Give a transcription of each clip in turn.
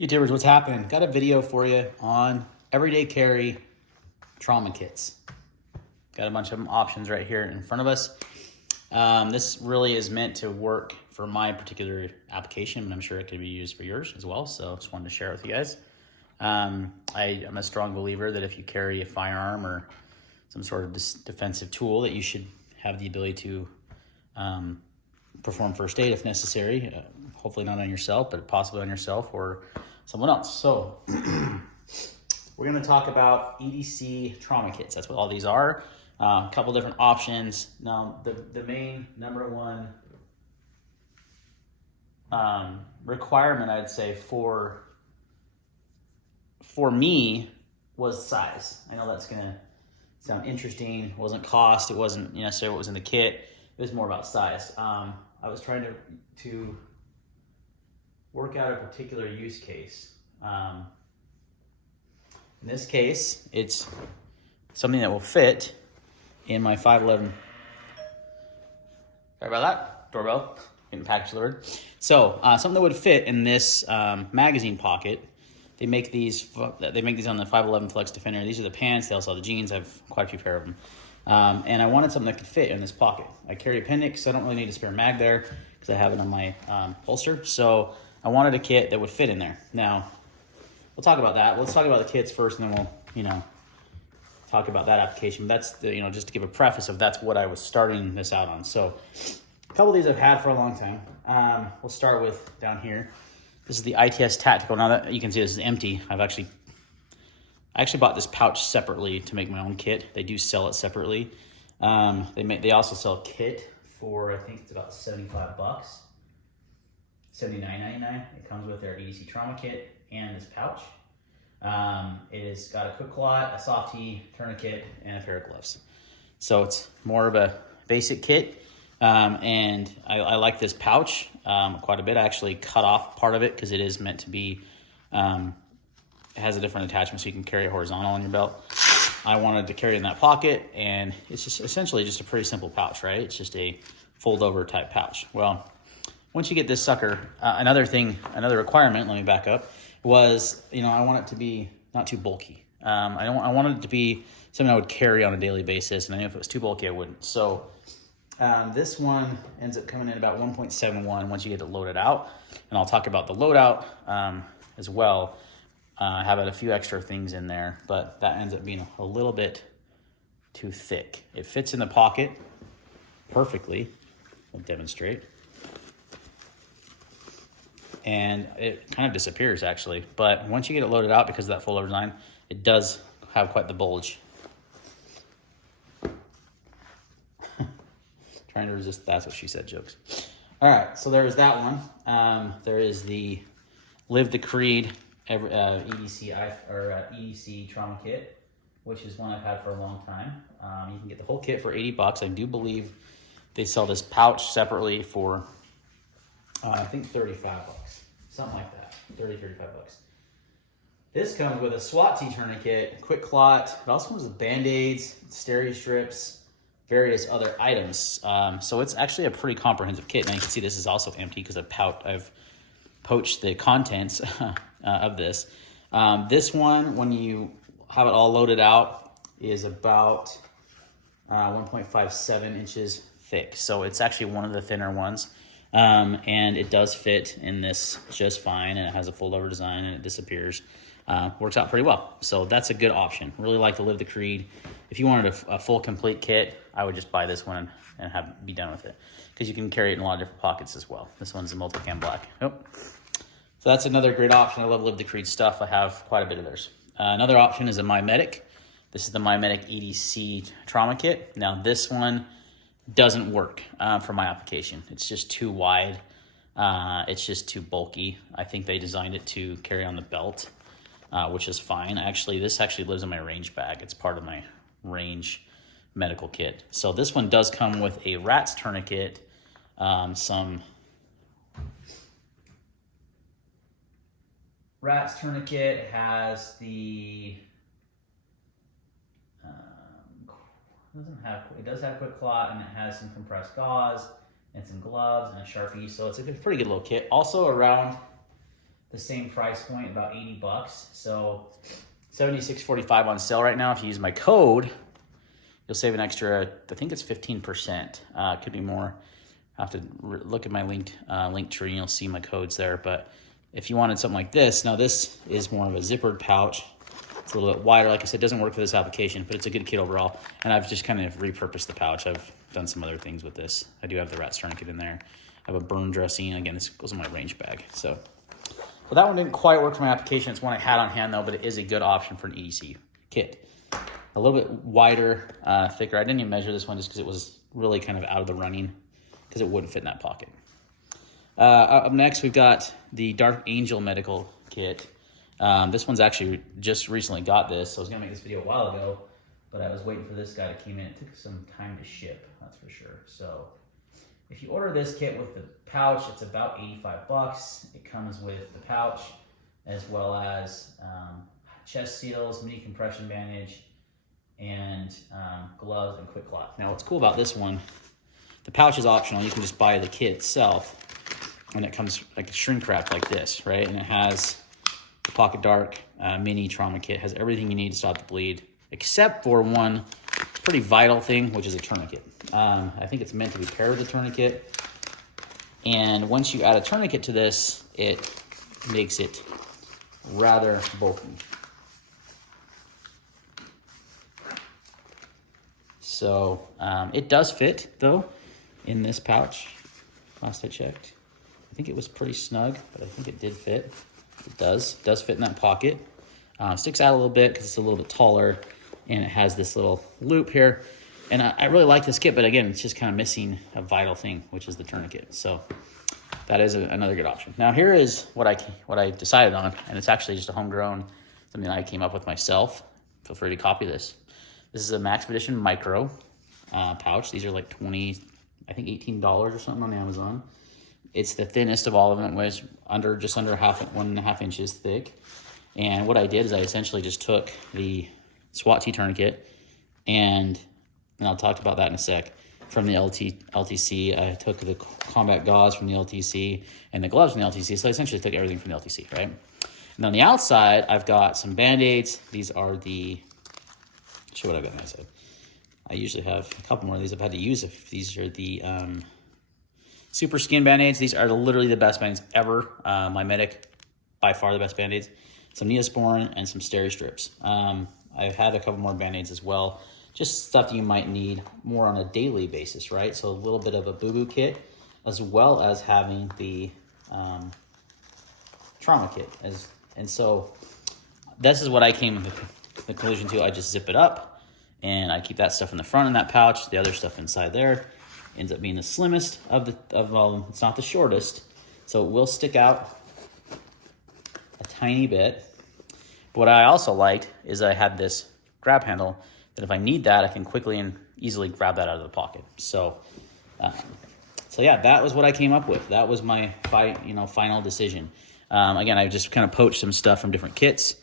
YouTubers, what's happening? Got a video for you on everyday carry trauma kits. Got a bunch of options right here in front of us. This really is meant to work for my particular application, but I'm sure it could be used for yours as well. So just wanted to share it with you guys. I am a strong believer that if you carry a firearm or some sort of defensive tool, that you should have the ability to perform first aid if necessary. Hopefully not on yourself, but possibly on yourself or someone else. So we're going to talk about EDC trauma kits. That's what all these are. A couple different options. Now, the main number one requirement, I'd say, for me was size. I know that's going to sound interesting. It wasn't cost. It wasn't necessarily what was in the kit. It was more about size. I was trying to work out a particular use case. In this case, it's something that will fit in my 511. Sorry about that. Doorbell. Getting package delivered. So something that would fit in this magazine pocket. They make these on the 511 Flex Defender. These are the pants. They also have the jeans. I have quite a few pair of them. And I wanted something that could fit in this pocket. I carry appendix, so I don't really need a spare mag there because I have it on my holster. So I wanted a kit that would fit in there. Now, we'll talk about that. Let's talk about the kits first, and then we'll, talk about that application. That's just to give a preface of that's what I was starting this out on. So a couple of these I've had for a long time. We'll start with down here. This is the ITS Tactical. Now that you can see this is empty. I actually bought this pouch separately to make my own kit. They do sell it separately. They also sell a kit for, I think it's about $75, $79.99. It comes with their EDC Trauma Kit and this pouch. It has got a quick clot, a softie, tourniquet, and a pair of gloves. So it's more of a basic kit. And I like this pouch quite a bit. I actually cut off part of it because it is meant to be, it has a different attachment so you can carry it horizontal on your belt. I wanted to carry it in that pocket, and it's just essentially just a pretty simple pouch, right? It's just a fold over type pouch. Well, once you get this sucker, another requirement, let me back up, was, I want it to be not too bulky. I wanted it to be something I would carry on a daily basis, and I knew if it was too bulky, I wouldn't. So this one ends up coming in about 1.71 once you get it loaded out, and I'll talk about the loadout as well. I have a few extra things in there, but that ends up being a little bit too thick. It fits in the pocket perfectly. I'll demonstrate. And it kind of disappears actually. But once you get it loaded out, because of that fold-over design, it does have quite the bulge. Trying to resist that's what she said jokes. All right, so there's that one. There is the Live the Creed EDC Trauma Kit, which is one I've had for a long time. You can get the whole kit for $80. I do believe they sell this pouch separately for I think $35, something like that, $35. This comes with a SWAT T tourniquet, quick clot. It also comes with Band-Aids, stereo strips, various other items. So it's actually a pretty comprehensive kit. Now you can see this is also empty because I've poached the contents of this. This one, when you have it all loaded out, is about 1.57 inches thick. So it's actually one of the thinner ones. And it does fit in this just fine, and it has a fold-over design, and it disappears. Works out pretty well. So that's a good option. Really like to Live the Creed. If you wanted a full complete kit, I would just buy this one and be done with it, because you can carry it in a lot of different pockets as well. This one's a multicam black. So that's another great option. I love Live the Creed stuff. I have quite a bit of theirs. Another option is a Mimetic. This is the Mimetic EDC Trauma Kit. Now this one doesn't work for my application. It's just too wide. It's just too bulky. I think they designed it to carry on the belt, which is fine. This actually lives in my range bag. It's part of my range medical kit. So this one does come with a rat's tourniquet, some rat's tourniquet. It has the it does have quick clot, and it has some compressed gauze and some gloves and a Sharpie. So it's a pretty good little kit. Also around the same price point, about 80 bucks. So $76.45 on sale right now. If you use my code, you'll save an extra, I think it's 15%. Could be more. I have to look at my link tree and you'll see my codes there. But if you wanted something like this, now this is more of a zippered pouch. It's a little bit wider. Like I said, it doesn't work for this application, but it's a good kit overall. And I've just kind of repurposed the pouch. I've done some other things with this. I do have the rat's tourniquet in there. I have a burn dressing. Again, this goes in my range bag. So that one didn't quite work for my application. It's one I had on hand though, but it is a good option for an EDC kit. A little bit wider, thicker. I didn't even measure this one just because it was really kind of out of the running because it wouldn't fit in that pocket. Up next, we've got the Dark Angel Medical Kit. This one's actually just recently got this, so I was gonna make this video a while ago, but I was waiting for this guy to come in. It took some time to ship, that's for sure. So if you order this kit with the pouch, it's about 85 bucks. It comes with the pouch as well as chest seals, mini compression bandage, and gloves and quick cloth. Now what's cool about this one, the pouch is optional. You can just buy the kit itself, and it comes like shrink wrapped like this, right? And it has the Pocket Dark mini trauma kit. Has everything you need to stop the bleed, except for one pretty vital thing, which is a tourniquet. I think it's meant to be paired with a tourniquet. And once you add a tourniquet to this, it makes it rather bulky. So it does fit though in this pouch. Last I checked, I think it was pretty snug, but I think it did fit. It does fit in that pocket. Sticks out a little bit because it's a little bit taller, and it has this little loop here. And I really like this kit, but again, it's just kind of missing a vital thing, which is the tourniquet. So that is another good option. Now here is what I decided on, and it's actually just a homegrown, something I came up with myself. Feel free to copy this. This is a Maxpedition Micro pouch. These are like $18 or something on Amazon. It's the thinnest of all of them. It weighs just under 1.5 inches thick. And what I did is I essentially just took the SWAT T tourniquet, and I'll talk about that in a sec, from the LTC. I took the combat gauze from the LTC and the gloves from the LTC. So I essentially took everything from the LTC, right? And on the outside, I've got some Band-Aids. These are show what I've got on my side. I usually have a couple more of these I've had to use. If these are the Super Skin Band-Aids. These are literally the best Band-Aids ever. Mimetic, by far the best Band-Aids. Some Neosporin and some Steri strips. I've had a couple more Band-Aids as well. Just stuff that you might need more on a daily basis, right? So a little bit of a boo-boo kit, as well as having the trauma kit. And so this is what I came to the conclusion to. I just zip it up, and I keep that stuff in the front in that pouch. The other stuff inside there ends up being the slimmest of all of them. It's not the shortest, so it will stick out a tiny bit. But what I also liked is I had this grab handle that if I need that, I can quickly and easily grab that out of the pocket. So yeah, that was what I came up with. That was my final decision. Again, I just kind of poached some stuff from different kits,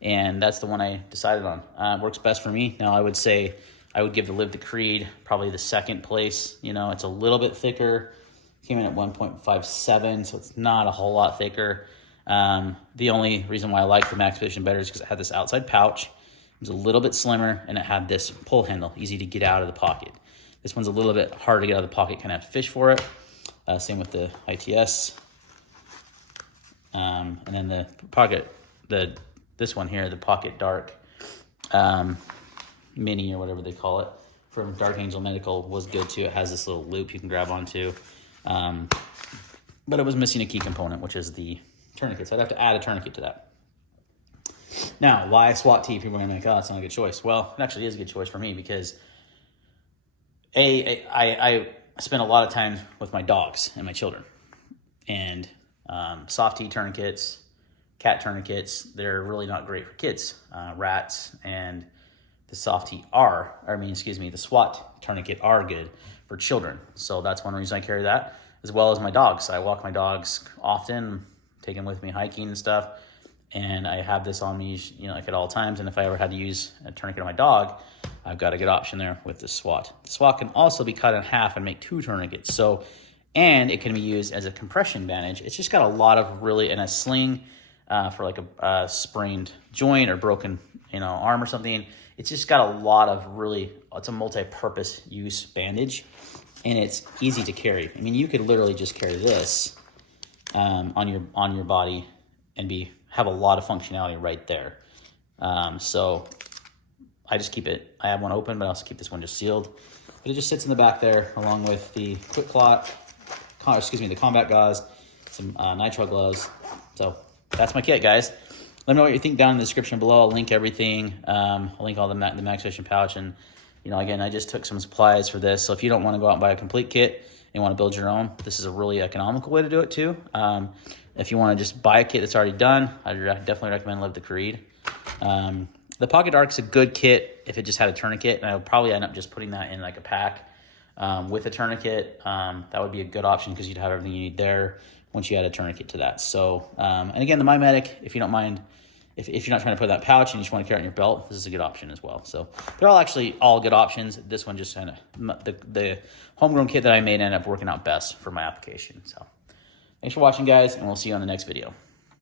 and that's the one I decided on. Works best for me. Now, I would say I would give the Live the Creed probably the second place. It's a little bit thicker. Came in at 1.57, so it's not a whole lot thicker. The only reason why I like the Maxpedition better is because it had this outside pouch. It was a little bit slimmer, and it had this pull handle, easy to get out of the pocket. This one's a little bit hard to get out of the pocket, kind of have to fish for it. Same with the ITS. And then the pocket, this one here, the Pocket Dark Mini or whatever they call it, from Dark Angel Medical was good too. It has this little loop you can grab onto. But it was missing a key component, which is the tourniquet. So I'd have to add a tourniquet to that. Now, why SWAT T? People are gonna be like, oh, that's not a good choice. Well, it actually is a good choice for me because I spend a lot of time with my dogs and my children. And soft T tourniquets, cat tourniquets, they're really not great for kids. Rats and the soft T the SWAT tourniquet are good for children. So that's one reason I carry that, as well as my dogs. I walk my dogs often, take them with me hiking and stuff. And I have this on me, like at all times. And if I ever had to use a tourniquet on my dog, I've got a good option there with the SWAT. The SWAT can also be cut in half and make 2 tourniquets. So and it can be used as a compression bandage. It's just got a lot of really, and a sling for like a sprained joint or broken, arm or something. It's just got a lot of really, it's a multi-purpose use bandage, and it's easy to carry. I mean, you could literally just carry this on your body and have a lot of functionality right there. So I just keep it, I have one open, but I also keep this one just sealed. But it just sits in the back there along with the quick clot, the combat gauze, some nitrile gloves. So that's my kit, guys. Let me know what you think down in the description below. I'll link everything. I'll link all the Maxpedition Pouch. And, again, I just took some supplies for this. So if you don't want to go out and buy a complete kit and want to build your own, this is a really economical way to do it too. If you want to just buy a kit that's already done, I definitely recommend Live the Creed. The Pocket Arc's a good kit if it just had a tourniquet, and I would probably end up just putting that in like a pack with a tourniquet. That would be a good option because you'd have everything you need there once you add a tourniquet to that. So, and again, the Mimetic, if you don't mind, if you're not trying to put that pouch and you just want to carry it on your belt, this is a good option as well. So they're all good options. This one just kind of, the homegrown kit that I made ended up working out best for my application. So thanks for watching, guys, and we'll see you on the next video.